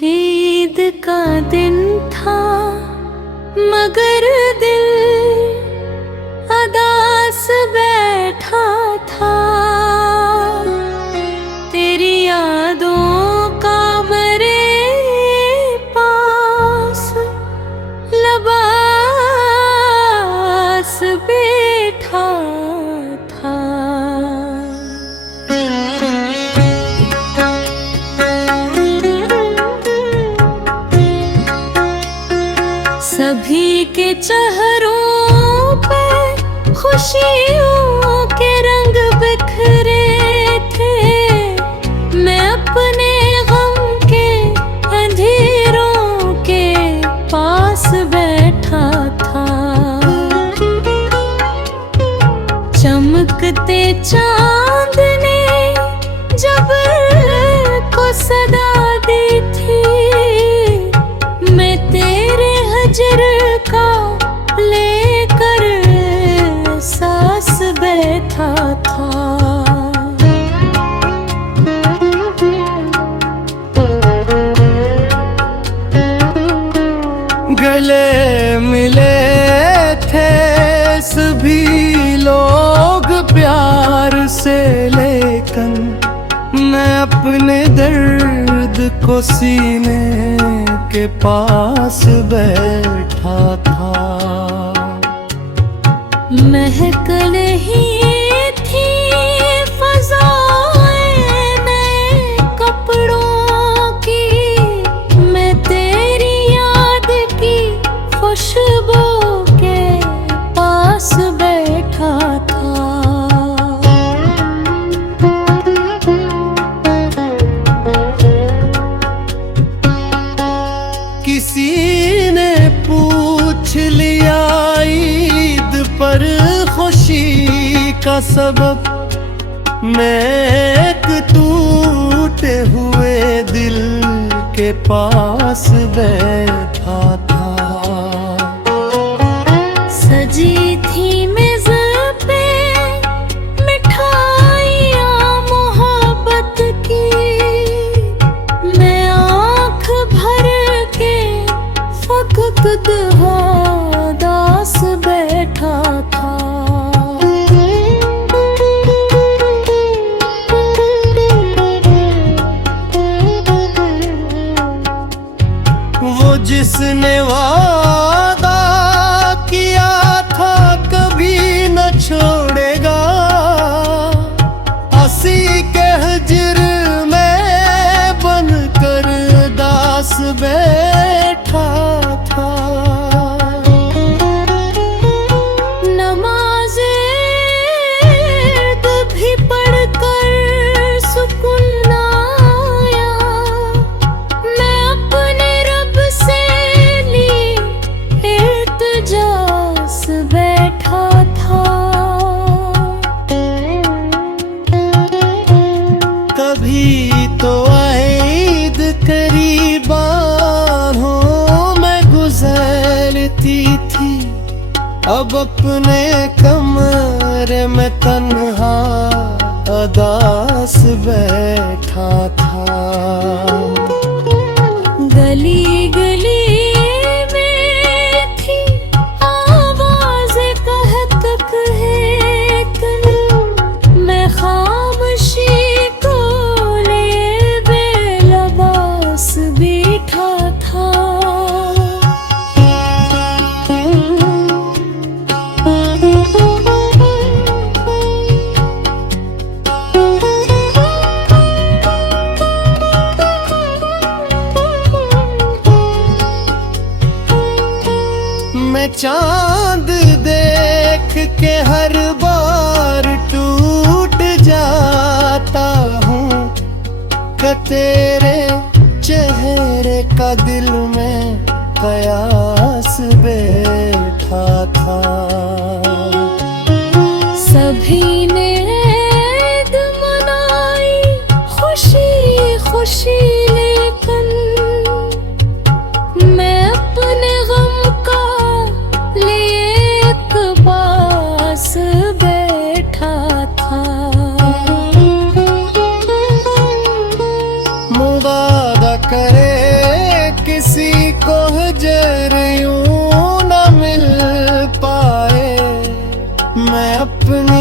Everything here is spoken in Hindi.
ईद का दिन था मगर दिल अदास बैठा था। तेरी यादों का मेरे पास लबास बैठा था। सभी के चेहरों पे खुशियों के रंग बिखरे थे। मैं अपने गम के अंधेरों के पास बैठा था। चमकते चांद ने जब को सदा दी थी, मैं तेरे हजर का लेकर सांस बैठा था। गले मिले थे सभी लोग प्यार से, लेकिन मैं अपने दर्द को सीने के पास बैठा था। महक रही थी फ़ज़ाएं नए कपड़ों की, मैं तेरी याद की खुशबू के पास बैठा था। किसी ने पूछ लिया ईद पर खुशी का सबब, मैं एक टूटे हुए दिल के पास बैठा था। सजी थी मेज़ पे मिठाइयाँ मोहब्बत की, मैं आँख भर के फकद दास बैठा था। वो जिसने वादा किया था कभी न छोड़ेगा, हंसी के हजर में बनकर दास बैठा था। नमाज़ें भी पढ़कर सुकून ना आया, मैं अपने रब से ली इल्तिजास बैठा था। कभी तो ईद करीब आँखों में गुजरती थी, अब अपने कमरे में तन्हा अदास बैठा था। गली गली में थी आवाज़ें कहत कहे, मैं खामोशी को लिए बेलबास बैठा था। मैं चांद देख के हर बार टूट जाता हूँ, कि तेरे चेहरे का दिल में कयास बैठा था। सभी ने ईद मनाई खुशी खुशी, लेकिन मैं अपने गम का लिए एक पास बैठा था। अपनी